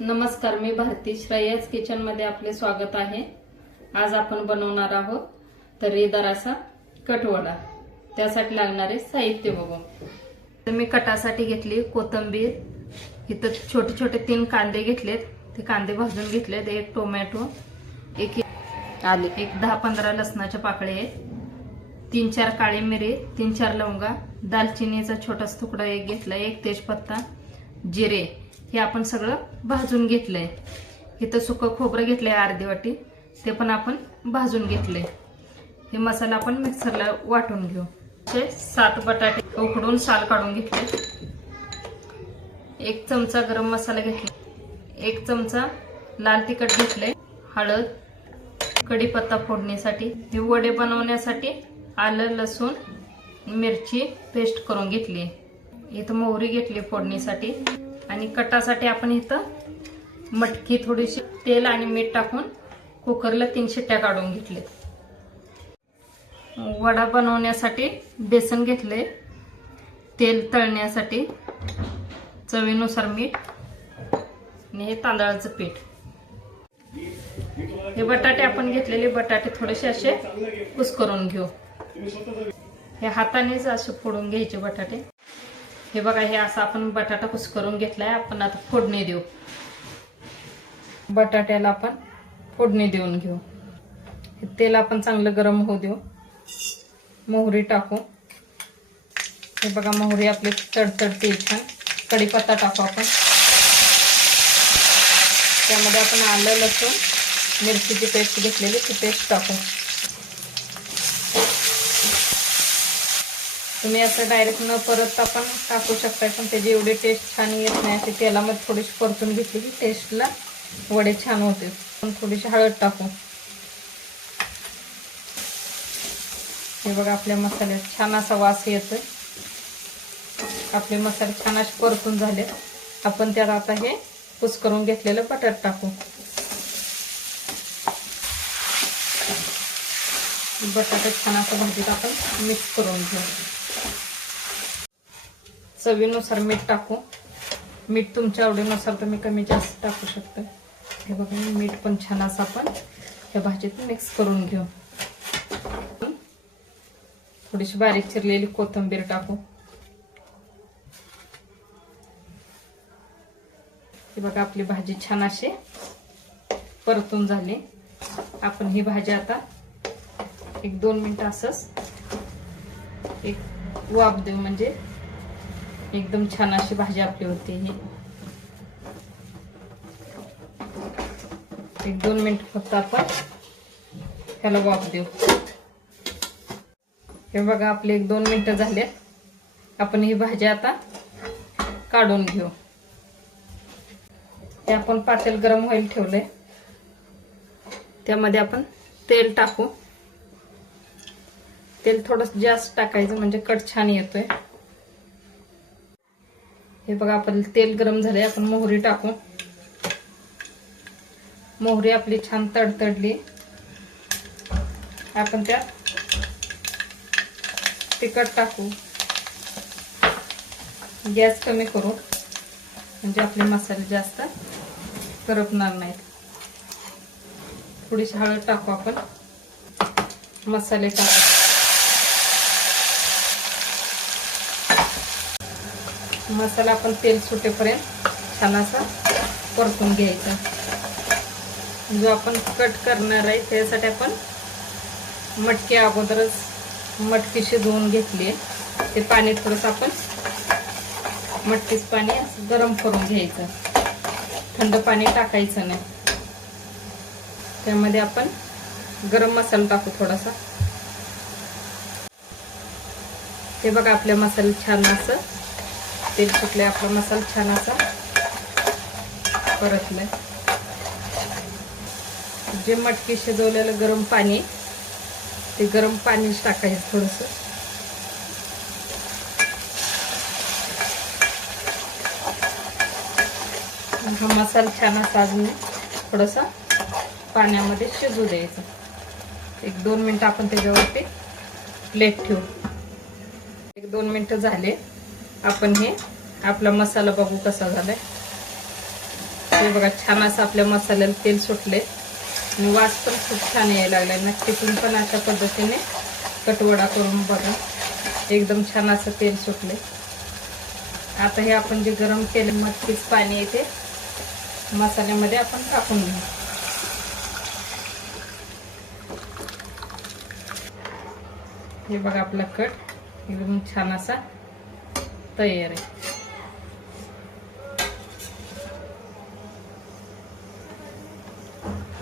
नमस्कार, मी भारती. श्रेयस किचन मध्ये आपले स्वागत आहे. आज आपण बनवणार आहोत तर्रीदार असा कटवडा. त्यासाठी लागणारे साहित्य बघू. तर मी कटासाठी घेतली कोथिंबीर. इथं छोटे छोटे 3 कांदे घेतलेत. ते कांदे भाजून घेतलेत. 1 टोमॅटो, एक आले, एक 10-15 लसणाच्या पाकळ्या आहेत, 3-4 काळी मिरी, 3-4 लवंगा, दालचिनीचा छोटासा तुकडा एक घेतला, 1 तेजपत्ता, जिरे. हे आपण सगळं भाजून घेतलंय. इथं सुकं खोबरं घेतलंय अर्धी वाटी, ते पण आपण भाजून घेतलंय. हे मसाला आपण मिक्सरला वाटून घेऊ. 7 बटाटे उकडून साल काढून घेतले. 1 चमचा गरम मसाला घेतला, 1 चमचा लाल तिखट घेतलंय, हळद, कढीपत्ता फोडणीसाठी. हे वडे बनवण्यासाठी आलं, लसूण, मिरची पेस्ट करून घेतली. इथं मोहरी घेतली फोडणीसाठी. आणि कटासाठी आपण इथं मटकी, थोडीशी तेल आणि मीठ टाकून कुकरला 3 शिट्ट्या काढून घेतले. वडा बनवण्यासाठी बेसन घेतले, तेल तळण्यासाठी, चवीनुसार मीठ आणि हे तांदळाचं पीठ. हे बटाटे आपण घेतलेले बटाटे थोडेसे असे कुस्करून घेऊ. हे हातानेच असे फोडून घ्यायचे बटाटे. हे बघा, हे असं आपण बटाटा कुस्करून घेतलाय. आपण आता फोडणी देऊ. बटाट्याला आपण फोडणी देऊन घेऊ. तेल आपण चांगलं गरम होऊ देऊ. मोहरी टाकू. हे बघा, मोहरी आपली तडतडते छान. कढीपत्ता टाकू आपण. त्यामध्ये आपण आलं, लसूण, मिरचीची पेस्ट घेतलेली ती पेस्ट टाकू. तुम्ही असं डायरेक्ट न परतता पण टाकू शकता, पण त्याची एवढी टेस्ट छान येत नाही. अशी तेलामध्ये थोडीशी परतून घेतली की टेस्टला वडे छान होते. पण थोडीशी हळद टाकू. हे बघा, आपल्या मसाल्यात छान असा वास येतोय. आपले मसाले छान असे परतून झाले. आपण त्यात आता हे कुस्करून घेतलेलं बटाट टाकू. बटाटा छान असं भाजीत आपण मिक्स करून घेऊ. चवीनुसार मीठ टाकू. मीठ तुमच्या आवडीनुसार तुम्ही कमी जास्त टाकू शकता. हे बघा, मीठ पण छान असं आपण या भाजीत मिक्स करून घेऊ. थोडीशी बारीक चिरलेली कोथिंबीर टाकू. हे बघा, आपली भाजी छान अशी परतून झाली. आपण ही भाजी आता 1-2 मिनिटं असंच एक वाफ देऊ, म्हणजे एकदम छान अशी भाजी आपली होती. ही 1-2 मिनिट फक्त आपण ह्याला वाफ देऊ. हे बघा, आपले 1-2 मिनिटं झाले. आपण ही भाजी आता काढून घेऊ. हे आपण पातेल गरम व्हायला ठेवलंय. त्यामध्ये आपण तेल टाकू. तेल थोडं जास्त टाकायचं, म्हणजे कट छान येतोय. हे बघा, आपण तेल गरम झाले. आपण मोहरी टाकू. मोहरी आपली छान तडतडली. आपण त्यात तिखट टाकू. गॅस कमी करू, म्हणजे आपले मसाले जास्त करपणार नाहीत. थोडीशी हळद टाकू. आपण मसाले टाकू. मसाला आपण तेल सुटेपर्यंत छान असा परतून घ्यायचा. जो आपण कट करणार आहे त्यासाठी आपण मटकी अगोदरच मटकी शिजवून घेतली. ते पाणी थोडंसं आपण मटकीच पाणी गरम करून घ्यायचं. थंड पाणी टाकायचं नाही. त्यामध्ये आपण गरम मसाला टाकू थोडासा. हे बघा, आपल्या मसाला छान असं तेल सुटले. आपला मसाला छान असा परतलाय. जे मटकी शिजवलेलं गरम पाणी, ते गरम पाणी टाकायचं थोडंसं. हा मसाला छान असा अजून थोडासा पाण्यामध्ये शिजू द्यायचा. 1-2 मिनिटं आपण त्याच्यावरती प्लेट ठेवू. 1-2 मिनिटं झाले. आपण हे आपला मसाला बघू कसा झालाय. हे बघा छान असं आपल्या मसाल्याला तेल सुटले आणि वास पण खूप छान यायला लागलाय. नक्की तुम्ही पण अशा पद्धतीने कटवडा करून बघा. एकदम छान असं तेल सुटले. आता हे आपण जे गरम केले मटकीच पाणी येते मसाल्यामध्ये आपण टाकून घेऊ. हे बघा आपला कट एकदम छान असा तयार आहे.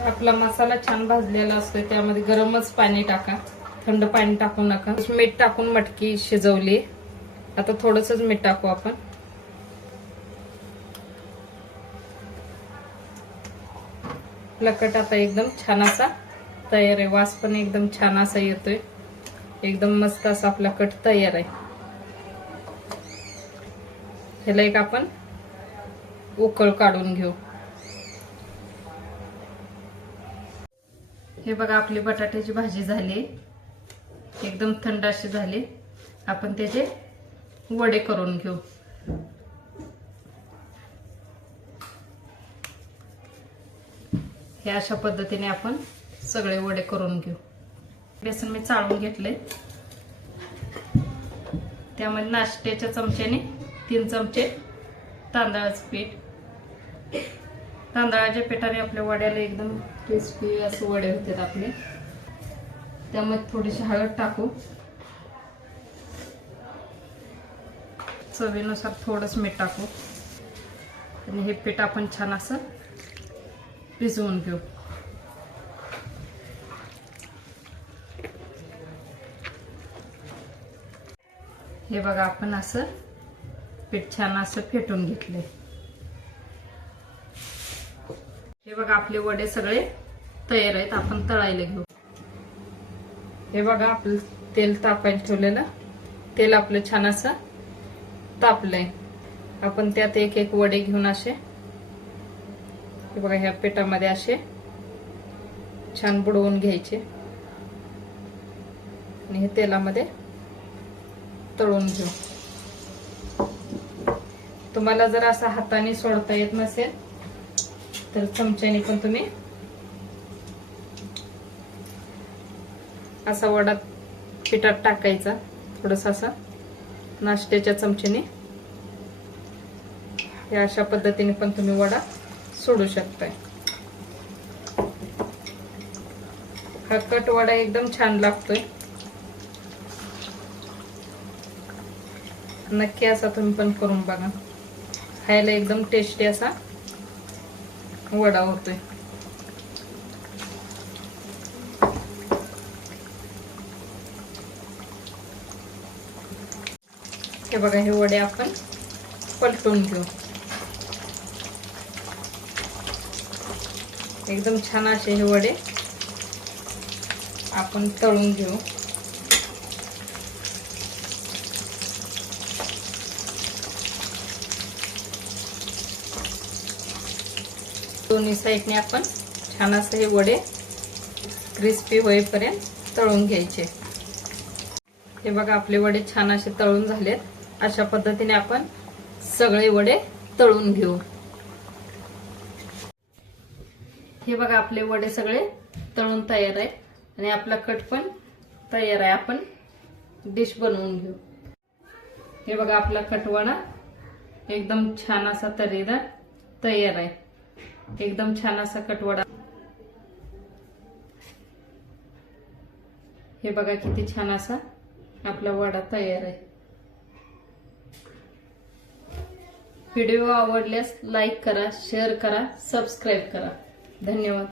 आपला मसाला छान भाजलेला असतो त्यामध्ये गरमच पाणी टाका, थंड पाणी टाकू नका. मीठ टाकून मटकी शिजवली. आता थोडंसंच मीठ टाकू आपण. आपला कट आता एकदम छान असा तयार आहे. वास पण एकदम छान असा येतोय. एकदम मस्त असा आपला कट तयार आहे. ह्याला एक आपण उकळ काढून घेऊ. हे बघा आपली बटाट्याची भाजी झाली. एकदम थंड अशी झाली. आपण त्याचे वडे करून घेऊ. हे अशा पद्धतीने आपण सगळे वडे करून घेऊ. बेसन मी चाळून घेतले. त्यामध्ये नाश्त्याच्या चमच्याने 3 चमचे तांदळाचं पीठ. तांदळाच्या पिठाने आपल्या वड्याला एकदम क्रिस्पी असे वडे होतात आपले. त्यामध्ये थोडीशी हळद टाकू. चवीनुसार थोडंच मीठ टाकू आणि हे पीठ आपण छान असं भिजवून घेऊ. हे बघा आपण असं पीठ छान असं फेटून घेतले. हे बघा आपले वडे सगळे तयार आहेत. आपण तळायला घेऊ. हे बघा आपलं तेल तापायला ठेवलेलं तेल आपलं छान असं तापलंय. आपण त्यात एक एक वडे घेऊन असे हे बघा ह्या पिठामध्ये असे छान बुडवून घ्यायचे आणि हे तेलामध्ये तळून घेऊ. तुम्हाला जर असं हाताने सोडता येत नसेल तर चमच्याने पण तुम्ही असा वडा पिठात टाकायचा. थोडंसं असा नाश्त्याच्या चमच्याने हे अशा पद्धतीने पण तुम्ही वडा सोडू शकताय. हा कट वडा एकदम छान लागतोय. नक्की असा तुम्ही पण करून बघा. खायला एकदम टेस्टी असा वडा होतोय. हे बघा हे वडे आपण पलटून घेऊ. एकदम छान असे हे वडे आपण तळून घेऊ. दोन्ही साईडने आपण छान असे हे वडे क्रिस्पी होईपर्यंत तळून घ्यायचे. हे बघा आपले वडे छान असे तळून झालेत. अशा पद्धतीने आपण सगळे वडे तळून घेऊ. हे बघा आपले वडे सगळे तळून तयार आहेत आणि आपला कट पण तयार आहे. आपण डिश बनवून घेऊ. हे बघा आपला कटवडा एकदम छान असा तर्रीदार तयार आहे. एकदम छान असा कटवडा. हे बघा किती छान असा आपला वडा तयार आहे. व्हिडिओ आवडल्यास लाईक करा, शेअर करा, सबस्क्राईब करा. धन्यवाद.